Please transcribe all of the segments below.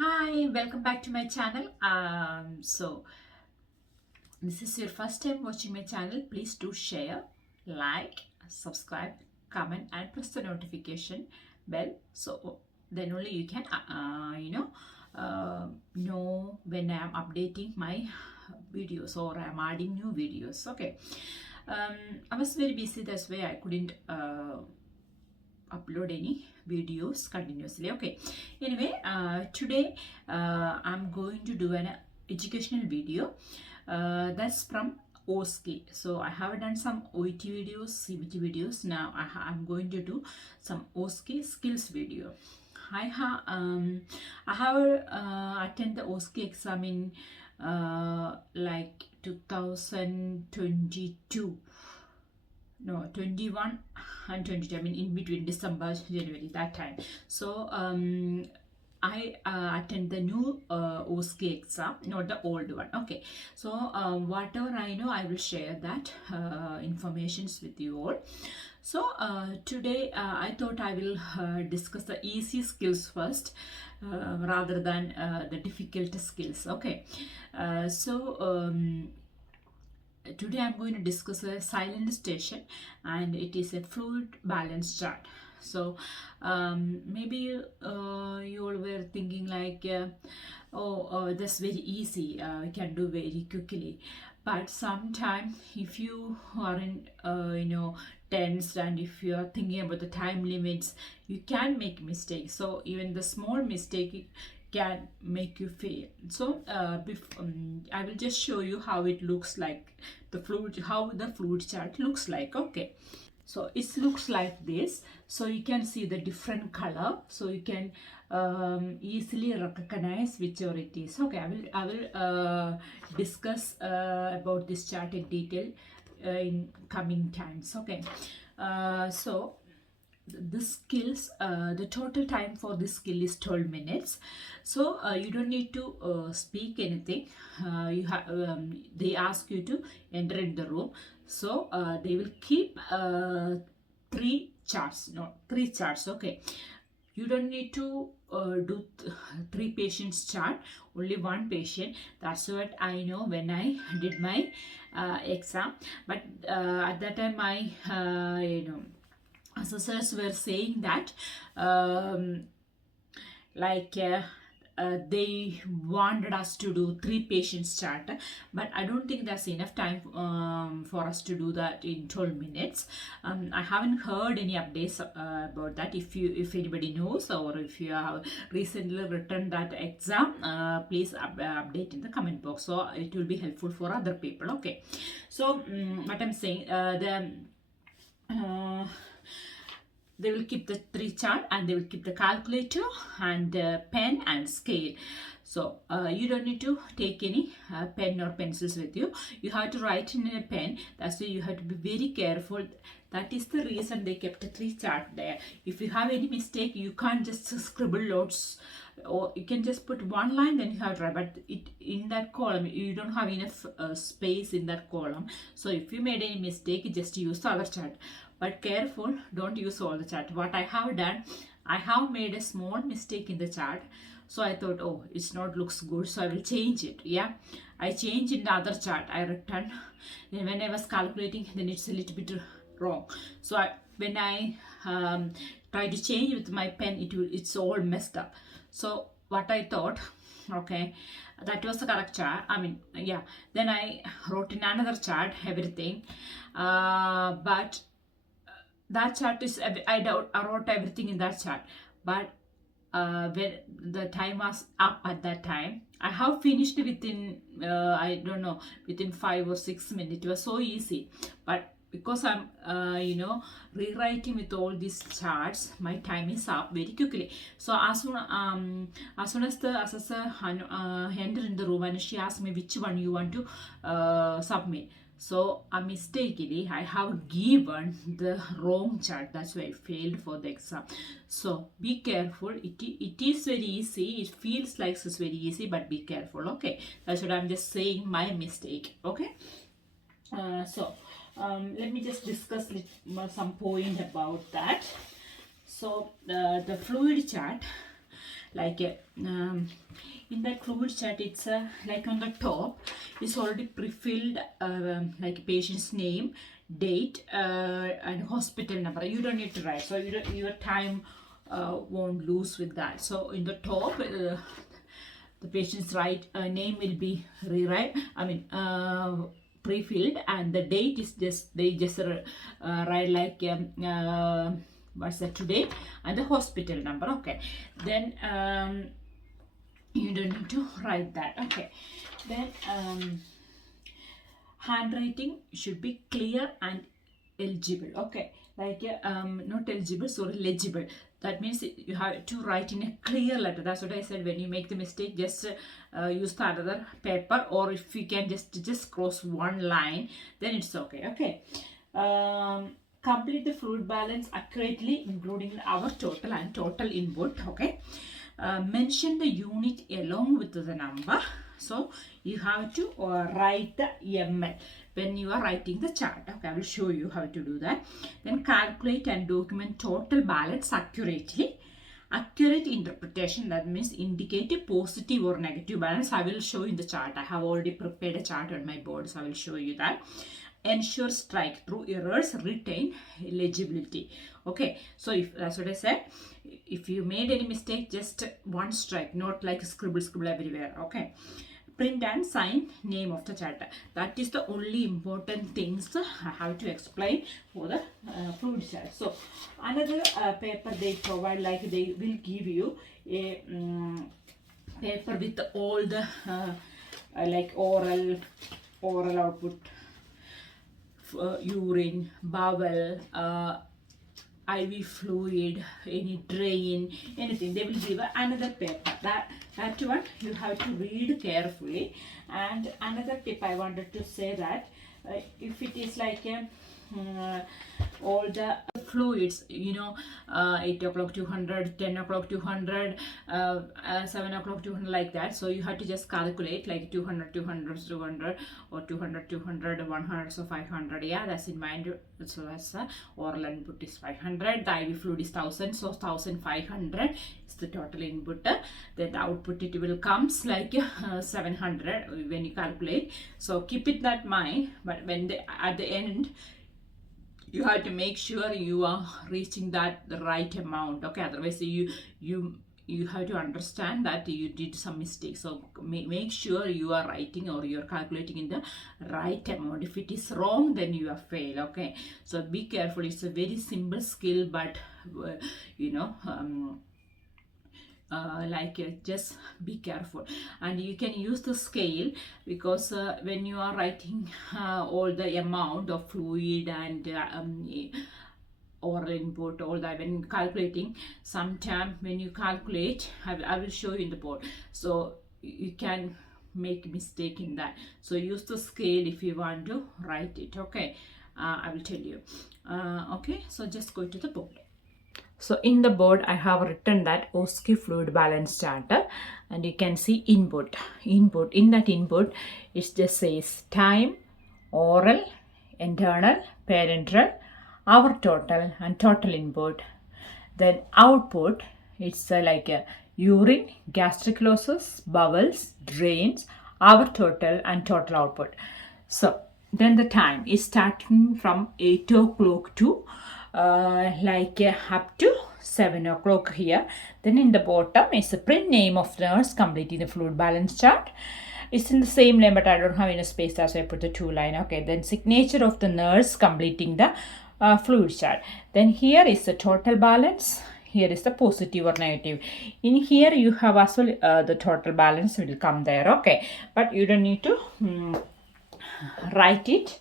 Hi, welcome back to my channel. So this is your first time watching my channel. Please do share, like, subscribe, comment, and press the notification bell. So then only you can, know when I am updating my videos or I am adding new videos. Okay. Um, I was very busy. That's why I couldn't upload any videos continuously. Okay, anyway, today I'm going to do an educational video that's from OSCE. So I have done some OET videos, CBT videos. Now I'm going to do some OSCE skills video. I have attended the OSCE exam in like 2022, no, 21 and 22, I mean in between December, January, that time. So I attend the new OSCE exam, not the old one. Okay, so whatever I know, I will share that informations with you all. So today I thought I will discuss the easy skills first rather than the difficult skills. Okay, today I'm going to discuss a silent station, and it is a fluid balance chart. So maybe you all were thinking like, that's very easy, I can do very quickly. But sometimes if you are in tensed, and if you are thinking about the time limits, you can make mistakes. So even the small mistake can make you fail. So I will just show you how it looks like, how the fluid chart looks like. Okay, so it looks like this. So you can see the different color, so you can easily recognize whichever it is. Okay, I will discuss about this chart in detail in coming times. Okay, so the skills, the total time for this skill is 12 minutes. So you don't need to speak anything. You have They ask you to enter in the room. So they will keep three charts. Okay, you don't need to do three patients chart, only one patient. That's what I know when I did my exam. But at that time my assessors were saying that like they wanted us to do three patients chart, but I don't think that's enough time for us to do that in 12 minutes. I haven't heard any updates about that. If anybody knows, or if you have recently written that exam, please update in the comment box, so it will be helpful for other people. Okay, so what I'm saying, they will keep the three chart, and they will keep the calculator and pen and scale. So you don't need to take any pen or pencils with you. You have to write in a pen. That's why you have to be very careful. That is the reason they kept a three chart there. If you have any mistake, you can't just scribble lots, or you can just put one line, then you have to write. But in that column, you don't have enough space in that column. So if you made any mistake, just use the other chart. But careful, don't use all the chart. What I have done, I have made a small mistake in the chart. So I thought, oh, it's not looks good, so I will change it. Yeah, I changed in the other chart. I returned. Then when I was calculating, then it's a little bit wrong. So when I try to change with my pen, it's all messed up. So what I thought, okay, that was the correct chart. I mean, yeah. Then I wrote in another chart everything, but that chart is, I wrote everything in that chart. But when the time was up, at that time I have finished within I don't know, within 5 or 6 minutes. It was so easy. But because I'm rewriting with all these charts, my time is up very quickly. So as soon as the assessor entered in the room, and she asked me which one you want to submit. So mistakenly I have given the wrong chart. That's why I failed for the exam. So be careful. It is very easy. It feels like it's very easy, but be careful. Okay, that's what I'm just saying, my mistake. Okay, let me just discuss some point about that. So the fluid chart, like in that fluid chart, it's like on the top it's already pre-filled, like patient's name, date, and hospital number. You don't need to write, so your time won't lose with that. So in the top, the patient's name will be rewrite. Pre-filled, and the date is just write like what's that, today, and the hospital number. Okay, then you don't need to write that. Okay, then handwriting should be clear and eligible. Okay, like not eligible, sorry, legible. That means you have to write in a clear letter. That's what I said. When you make the mistake, just use the other paper, or if you can just cross one line, then it's okay. Okay, complete the fluid balance accurately, including our total and total input. Okay, mention the unit along with the number. So you have to write the ml when you are writing the chart. Okay, I will show you how to do that. Then calculate and document total balance accurately. Accurate interpretation, that means indicate a positive or negative balance. I will show in the chart. I have already prepared a chart on my board, so I will show you that. Ensure strike through errors, retain legibility. Okay, so if that's what I said, if you made any mistake, just one strike, not like scribble everywhere. Okay, print and sign name of the chart. That is the only important things I have to explain for the fluid chart. So another paper they provide, like they will give you a paper with all the like oral output, urine, bowel, IV fluid, any drain, anything. They will give another paper. That one you have to read carefully. And another tip I wanted to say, that if it is like all the fluids, 8 o'clock 200, 10 o'clock 200, 7 o'clock 200, like that. So you have to just calculate like 200 or 200 100, so 500. Yeah, that's in mind. So that's oral input is 500, the IV fluid is 1000, so 1500 is the total input. Then the output, it will comes like 700 when you calculate. So keep it that mind, but when at the end, you have to make sure you are reaching the right amount. Okay, otherwise you have to understand that you did some mistakes. So make sure you are writing or you are calculating in the right amount. If it is wrong, then you are fail. Okay, so be careful. It's a very simple skill, but just be careful. And you can use the scale, because when you are writing all the amount of fluid and oral input, all that, when calculating, sometime when you calculate, I will show you in the board, so you can make mistake in that. So use the scale if you want to write it. Okay, I will tell you. Okay, so just go to the board. So in the board, I have written that OSCE fluid balance chart, and you can see input. In that input, it just says time, oral, internal, parenteral, our total and total input. Then output, it's like urine, gastric losses, bowels, drains, our total and total output. So then the time is starting from 8 o'clock to up to 7 o'clock here. Then in the bottom is the print name of the nurse completing the fluid balance chart. It's in the same line, but I don't have enough space, that's why I put the 2 line. Okay, then signature of the nurse completing the fluid chart. Then here is the total balance. Here is the positive or negative. In here you have as well the total balance will come there. Okay, but you don't need to write it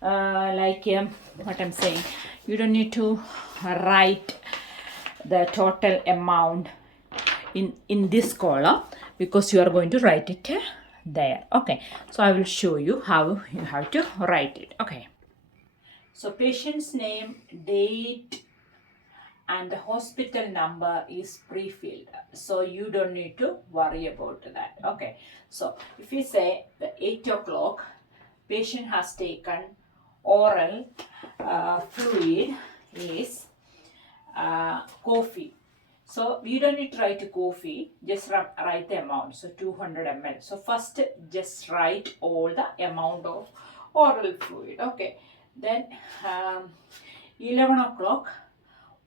what I'm saying. You don't need to write the total amount in this column, because you are going to write it there. Okay, so I will show you how you have to write it. Okay, so patient's name, date, and the hospital number is pre-filled, so you don't need to worry about that. Okay, so if we say the 8 o'clock, patient has taken oral fluid is coffee. So you don't need to write a coffee, just write the amount. So 200 ml. So first just write all the amount of oral fluid. Okay. Then 11 o'clock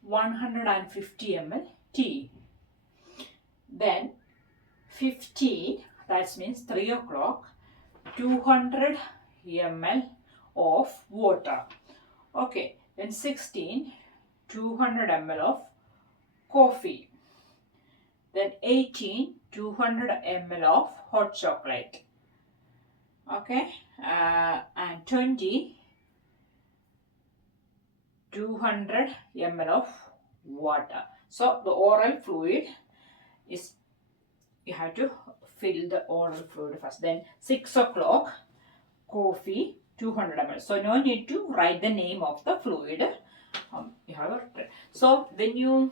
150 ml tea. Then 15, that means 3 o'clock 200 ml of water. Okay. Then 16 200 ml of coffee. Then 18 200 ml of hot chocolate. Okay. And 20 200 ml of water. So the oral fluid is, you have to fill the oral fluid first. Then 6 o'clock coffee 200 ml. So no need to write the name of the fluid. You have written. So when you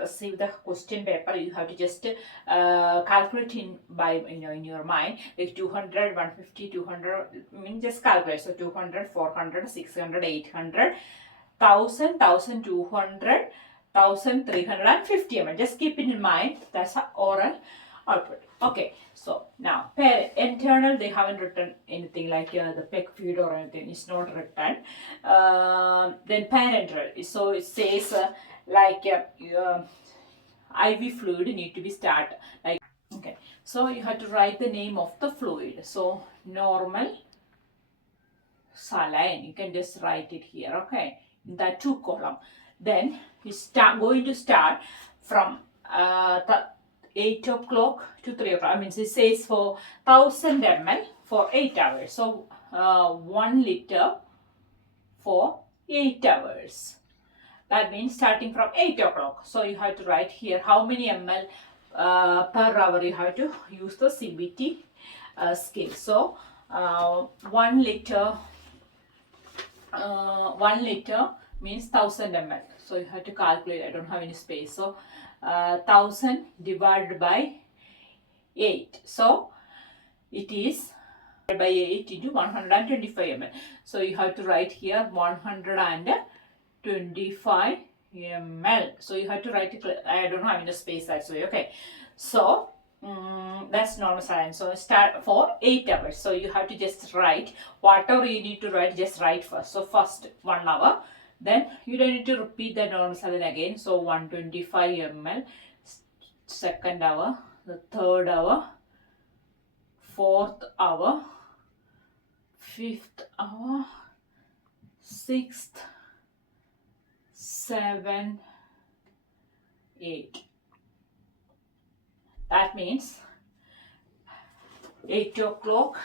receive the question paper, you have to just calculate in your mind, like 200, 150, 200, just calculate. So 200, 400, 600, 800, 1000, 1200, 1350 ml. Just keep it in mind. That's the oral output. Okay, so now internal, they haven't written anything like the peg feed or anything. It's not written. Then parenteral, so it says IV fluid need to be started. Like, okay, so you have to write the name of the fluid. So normal, saline, you can just write it here. Okay, in that 2 column. Then you going to start from 8 o'clock to 3 o'clock. I mean, it says for 1000 ml for 8 hours. So 1 liter for 8 hours. That means starting from 8 o'clock. So you have to write here how many ml per hour you have to use the CBT scale. So 1 liter means 1000 ml. So you have to calculate. I don't have any space. So 1000 divided by 8. So it is by 8 into 125 ml. So you have to write here 125 ml. So you have to write it. I don't have enough space, that's why. Okay. So that's normal saline. So start for 8 hours. So you have to just write whatever you need to write, just write first. So first 1 hour. Then you don't need to repeat the normal saline again. So 125 ml, second hour, the third hour, fourth hour, fifth hour, sixth, 7, 8. That means 8 o'clock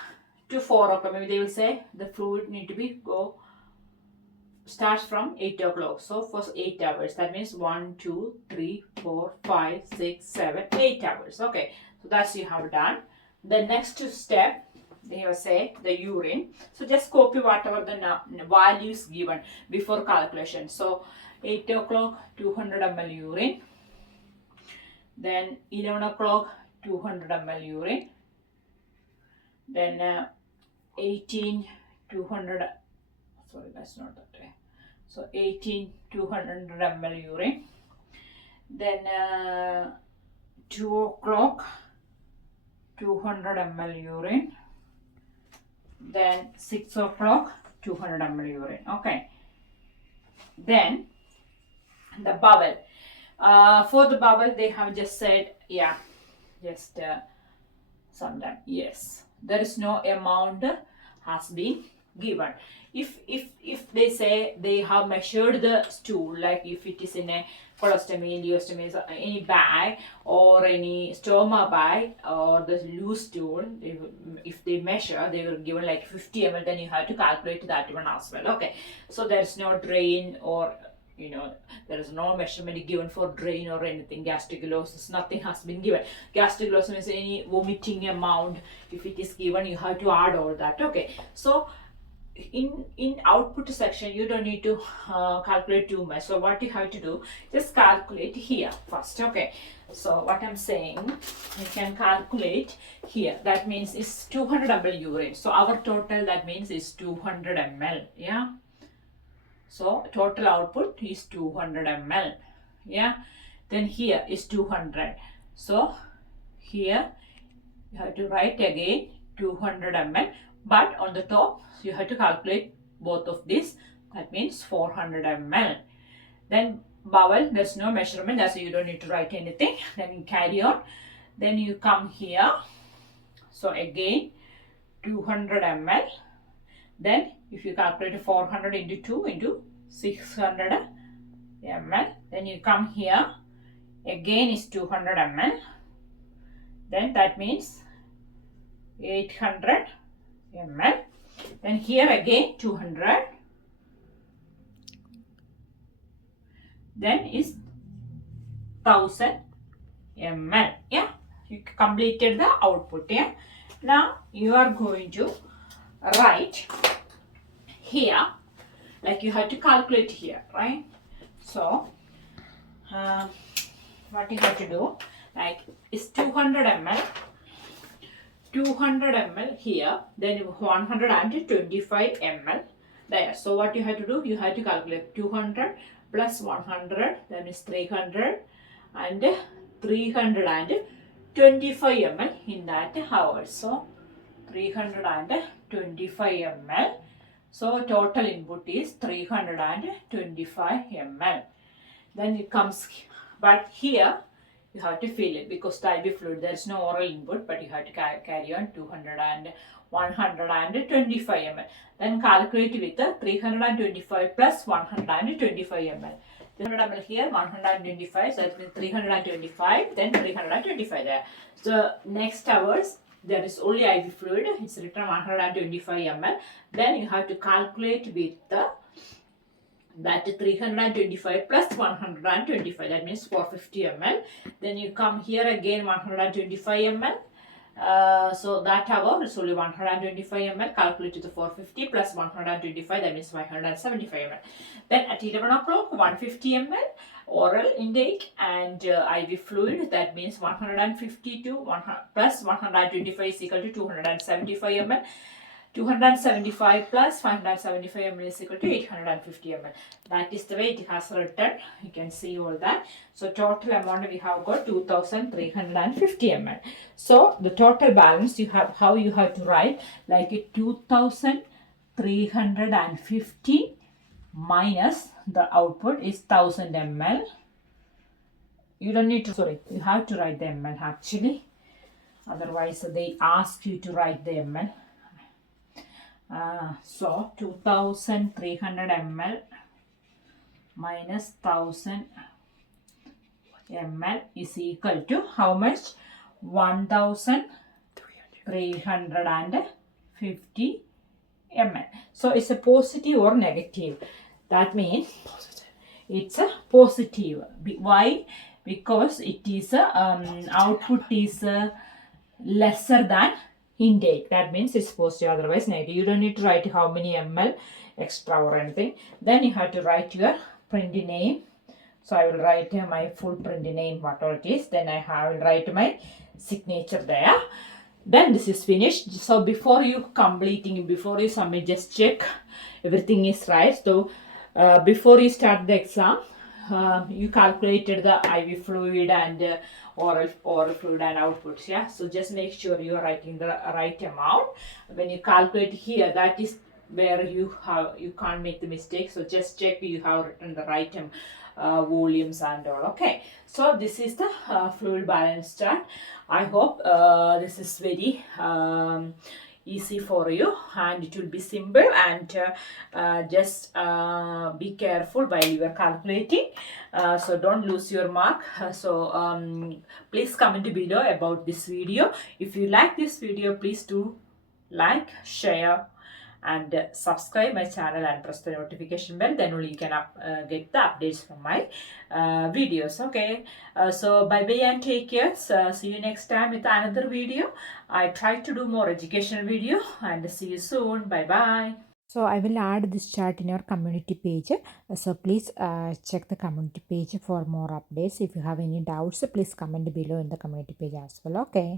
to 4 o'clock. Maybe they will say the fluid need to be starts from 8 o'clock. So for 8 hours, that means 1, 2, 3, 4, 5, 6, 7, 8 hours. Okay, so that's you have done. The next step, they will say the urine. So just copy whatever the values given before calculation. So 8 o'clock 200 ml urine. Then 11 o'clock 200 ml urine. Then 18 200. Sorry, that's not that way. So 18 200 ml urine. Then 2 o'clock 200 ml urine. Then 6 o'clock 200 ml urine. Okay. Then the bowel. For the bowel, they have just said, yeah, just sometime, yes, there is no amount has been given. If they say they have measured the stool, like if it is in a colostomy, ileostomy, any bag or any stoma bag or the loose stool, if they measure, they were given like 50 ml, then you have to calculate that one as well. Okay, so there is no drain or there is no measurement given for drain or anything. Gastric glossus, nothing has been given. Gastric glossus means any vomiting amount. If it is given, you have to add all that. Okay, so in output section, you don't need to calculate too much. So what you have to do, just calculate here first. Okay, so what I'm saying, you can calculate here. That means it's 200 ml urine. So our total, that means is 200 ml. Yeah. So total output is 200 ml. Yeah. then here is 200. So here you have to write again 200 ml, but on the top you have to calculate both of these. That means 400 ml. Then bowel, there's no measurement, that's why you don't need to write anything. Then you carry on. Then you come here. So again 200 ml. Then if you calculate 400 into 2 into 600 ml. Then you come here. Again is 200 ml. Then that means 800 ml. Then here again 200. Then is 1000 ml. Yeah, you completed the output. Yeah, now you are going to write here, like you have to calculate here, right? So what you have to do, like is 200 ml, 200 ml here, then 125 ml there. So what you have to do, you have to calculate 200 plus 100, that is 300, and 325 ml in that hour. So 325 ml. So total input is 325 ml. Then it comes, but here you have to fill it because the IV fluid, there is no oral input, but you have to carry on 200 and 125 ml. Then calculate with the 325 plus 125 ml. 300 ml here, 125, so that means 325, then 325 there. So next hours, there is only IV fluid, it's written 125 ml. Then you have to calculate with the that 325 plus 125, that means 450 ml. Then you come here again 125 ml. So that hour is only 125 ml. Calculate to the 450 plus 125, that means 575 ml. Then at 11 o'clock 150 ml oral intake and IV fluid, that means 152 plus 125 is equal to 275 ml. 275 plus 575 ml is equal to 850 ml. That is the way it has written. You can see all that. So total amount we have got 2350 ml. So the total balance you have, how you have to write, like 2350 minus the output is 1000 ml. You don't need to, sorry, you have to write the ml actually. Otherwise they ask you to write the ml. So 2300 ml minus 1000 ml is equal to how much? 1350 ml. So it's a positive or negative. That means positive. It's a positive. Why? Because it is output is lesser than intake. That means it's positive, otherwise negative. You don't need to write how many ml extra or anything. Then you have to write your print name. So I will write my full print name, whatever it is. Then I will write my signature there. Then this is finished. So before you completing, before you submit, just check everything is right. So before you start the exam, you calculated the IV fluid and oral fluid and outputs. Yeah, so just make sure you are writing the right amount. When you calculate here, that is where you can't make the mistake. So just check you have written the right volumes and all. Okay, so this is the fluid balance chart. I hope this is very easy for you and it will be simple, and just be careful while you are calculating, so don't lose your mark. Please comment below about this video. If you like this video, please do like, share and subscribe my channel and press the notification bell. Then only you can get the updates from my videos. Okay, so bye bye and take care. So see you next time with another video. I try to do more educational video, and see you soon. Bye bye. So I will add this chart in your community page. So please check the community page for more updates. If you have any doubts, please comment below in the community page as well. Okay.